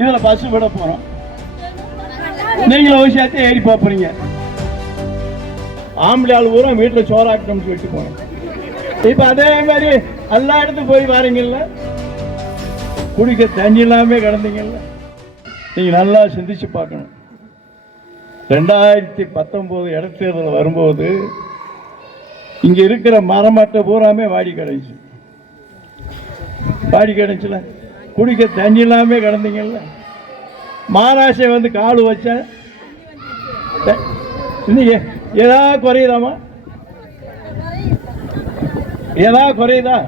இதுல பஸ் விட போறோம். நீங்களும் ஒரு சேர்த்து ஏறி போறீங்க. ஆம்பளை ஆள் பூரா வீட்டுல சோறாக்கணும்னு சொல்லிட்டு போனோம். இப்ப அதே மாதிரி எல்லா இடத்துக்கும் போய் வாரீங்கல்ல, குடிக்க தண்ணி இல்லாம கிடந்தீங்கல்ல. நீங்க நல்லா சிந்திச்சு பார்க்கணும். 2019 இடைத்தேர்தல் வரும்போது இங்க இருக்கிற மரமட்டை பூராமே வாடி கிடைச்சுல. குடிக்க தண்ணி இல்லாம கிடந்தீங்கல்ல. மகாராஷ்டிரா வந்து காலு வச்ச இன்னைக்கு ஏதாவது குறையுதாமா? ஏதாவது குறையுதா?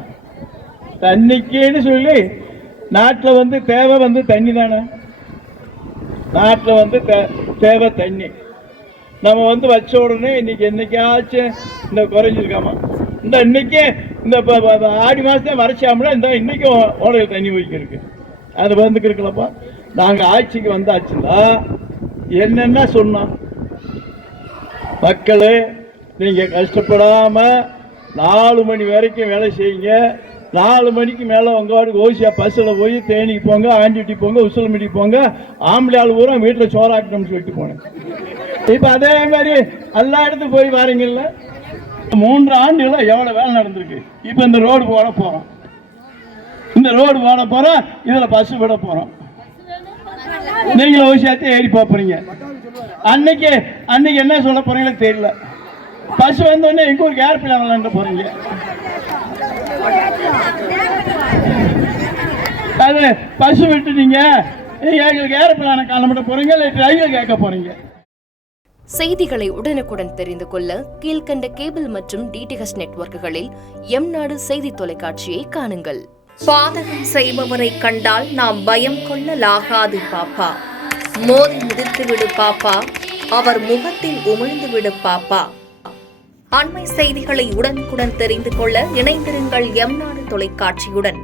தண்ணிக்குன்னு சொல்லி நாட்டில் வந்து தேவை வந்து தண்ணி தானே. நாட்டில் வந்து தேவை தண்ணி. நம்ம வந்து வச்ச உடனே இன்னைக்கு என்னைக்காச்சும் இந்த குறைஞ்சிருக்காமா? இந்த இன்னைக்கு இந்த ஆடி மாதம் வரைச்சாமல இந்த இன்னைக்கும் ஓடையில் தண்ணி வைக்கிருக்கு. அது வந்துக்கு இருக்கலப்பா. நாங்கள் ஆட்சிக்கு வந்தாச்சுன்னா என்னென்ன சொன்னோம்? மக்களே, நீங்கள் கஷ்டப்படாமல் 4 மணி வரைக்கும் வேலை செய்யுங்க. 4 மணிக்கு மேலே உங்கள் ஓசியா பஸ்ஸில் போய் தேனிக்கு போங்க, ஆண்டிட்டி போங்க, உசிலமிட்டி போங்க. ஆம்பளை ஆள் பூரா வீட்டில் சோறாக்கணும்னு சொல்லிட்டு போனேன். இப்போ அதே மாதிரி எல்லா இடத்துக்கும் போய் வாரீங்கல்ல. 3 ஆண்டுகளை எவ்வளோ வேலை நடந்திருக்கு. இப்போ இந்த ரோடு போட போகிறோம். இந்த ரோடு போட போகிறோம். இதில் பஸ் விட போகிறோம். நீங்களும் ஒரு சேர்த்து ஏறி போறீங்க. அன்னைக்கு என்ன சொல்ல போறீங்களோ தெரியல. பஸ் வந்தோடனே எங்க ஒரு ஏர்பிளேன் விளையாண்டு போறீங்க. அது பஸ் விட்டுட்டீங்க, எங்களுக்கு ஏர்பிளேன கிளம்பிட போறீங்க, இல்லை ரயில் கேட்க போறீங்க. செய்திகளை உடனுக்குடன் தெரிந்து கொள்ள கீழ்கண்ட கேபிள் மற்றும் டிடிஹெச் நெட்வொர்க்குகளில் எம்நாடு செய்தி தொலைக்காட்சியை காணுங்கள். பாதகம் செய்பவரை கண்டால் நாம் பயம் கொள்ளலாகாது பாப்பா. மோதி மிதித்து விடு பாப்பா, அவர் முகத்தில் உமிழ்ந்து விடு பாப்பா. அண்மை செய்திகளை உடனுக்குடன் தெரிந்து கொள்ள இணைந்திருங்கள் எம்நாடு தொலைக்காட்சியுடன்.